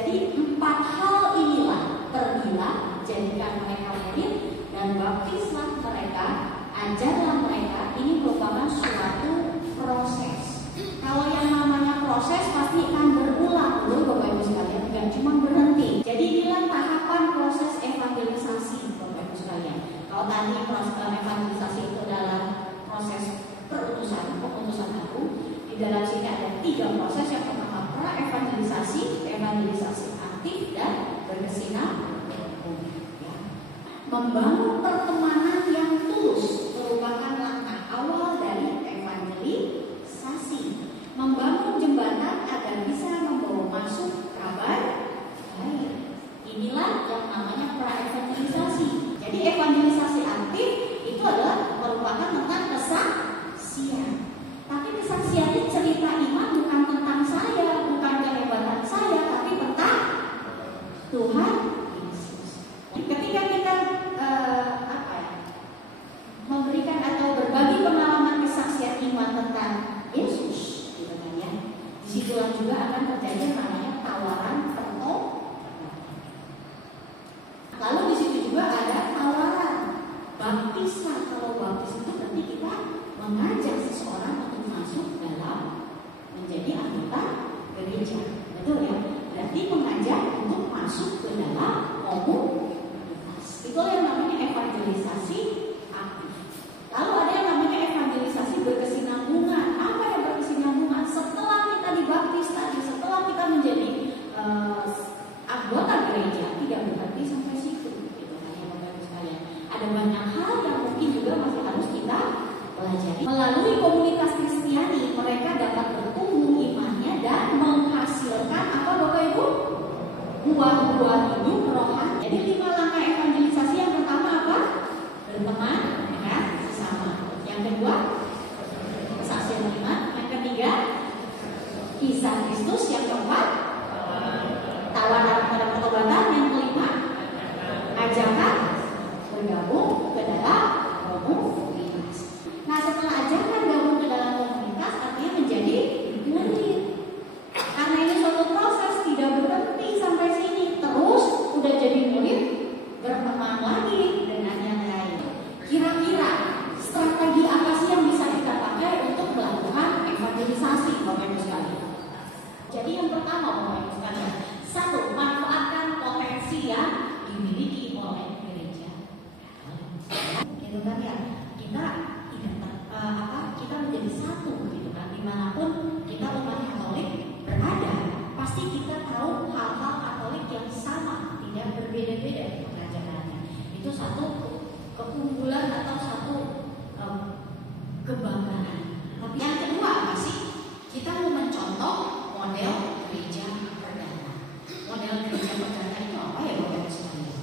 Jadi 4 hal inilah: pergilah, jadikan mereka murid, dan baptislah mereka, ajarlah mereka. Ini merupakan suatu proses. Kalau yang namanya proses pasti akan berulang, Bapak Ibu sekalian, bukan cuma berhenti. Jadi inilah tahapan proses evangelisasi, Bapak Ibu sekalian. Kalau tadi proses evangelisasi itu adalah proses pengutusan aku. Di dalam sini ada 3 proses. Yang pertama pra-evangelisasi, evangelisasi aktif, dan berkesinambungan. Ya. Membangun pertemanan yang tulus merupakan langkah awal dari evangelisasi. Membangun jembatan agar bisa membawa masuk kabar baik. Inilah yang namanya pra-evangelisasi. Jadi evangelisasi aktif itu adalah merupakan tentang kesaksian. Tapi kesaksiannya cerita iman bukan tentang saya, bukan kehebatan saya, tapi tentang Tuhan Yesus. Ketika kita memberikan atau berbagi pengalaman kesaksian iman tentang Yesus, gitu kan ya, disitulah juga akan terjadi namanya tawaran pertobatan. Lalu di situ juga ada tawaran baptislah. Kalau baptis itu berarti kita mengajak seseorang untuk masuk dalam menjadi anggota gereja, betul ya? Berarti mengajak untuk masuk ke dalam komunitas. Itu yang namanya evangelisasi aktif. Lalu ada yang namanya evangelisasi berkesinambungan. Apa yang berkesinambungan? Setelah kita dibaptis tadi, setelah kita menjadi anggota gereja, tidak berhenti sampai situ. Gitu kan ya, Bapak Ibu sekalian. Ada banyak hal yang mungkin juga masih harus kita pelajari. Melalui komunitas Kristiani, mereka dapat bertumbuh imannya dan menghasilkan apa, Bapak Ibu? Buah-buah hidup rohani. Jadi 5 langkah evangelisasi. Yang pertama apa? Berteman dengan sesama. Yang kedua, kesaksian iman. Yang ketiga, kisah Kristus. Yang keempat, tawaran pertobatan. Yang kelima, ajakan bergabung ke dalam komunitas. Nah, setelah ajakan gabung ke dalam komunitas, artinya menjadi murid. Karena ini suatu proses, tidak berhenti sampai sini. Terus udah jadi murid, berteman lagi dengan yang lain. Kira-kira strategi apa sih yang bisa kita pakai untuk melakukan evangelisasi, Bapak Ibu sekalian? Jadi yang pertama, Bapak Ibu sekalian, 1, manfaatkan potensi yang dimiliki oleh gereja. Gitu kan ya, kita menjadi satu, gitu kan. Dimanapun kita umat Katolik berada, pasti kita tahu hal-hal Katolik yang sama, tidak berbeda-beda pengajarannya. Itu satu keunggulan atau satu kebanggaan. Tapi yang kedua apa sih? Kita mau mencontoh model gereja perdana. Model gereja perdana itu apa ya, Bapak Ibu sekalian?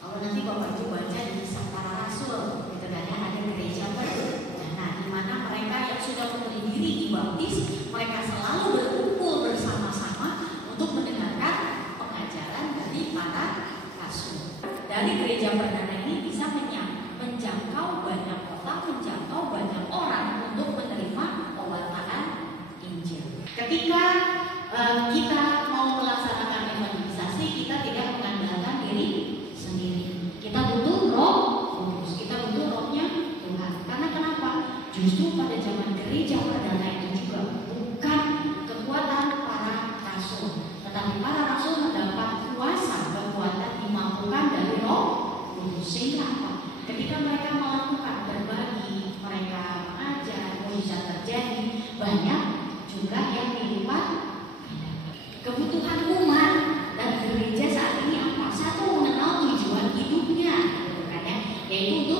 Kalau nanti Bapak Ibu baca di Kisah Para Rasul, gitu kan ya, ada gereja perdana di mana mereka yang sudah memberi diri dibaptis, mereka selalu berkumpul bersama-sama untuk mendengarkan pengajaran dari para rasul. Dari gereja perdana ini bisa menjangkau banyak kota, menjangkau banyak orang untuk menerima pewartaan Injil. Ketika kita mau melaksanakan evangelisasi, kita tidak mengandalkan diri sendiri. Kita butuh Roh Kudus, kita butuh Rohnya Tuhan. Karena kenapa? Justru pada zaman gereja perdana itu juga bukan kekuatan para rasul, tetapi para rasul mendapat kuasa, kekuatan dimampukan dari Roh Kudus. Sehingga apa? Ketika mereka melakukan berbagi, mereka mengajar, mujizat terjadi, banyak juga yang dilipat. Kebutuhan umat dan gereja saat ini apa? Satu, mengenal tujuan hidupnya, yaitu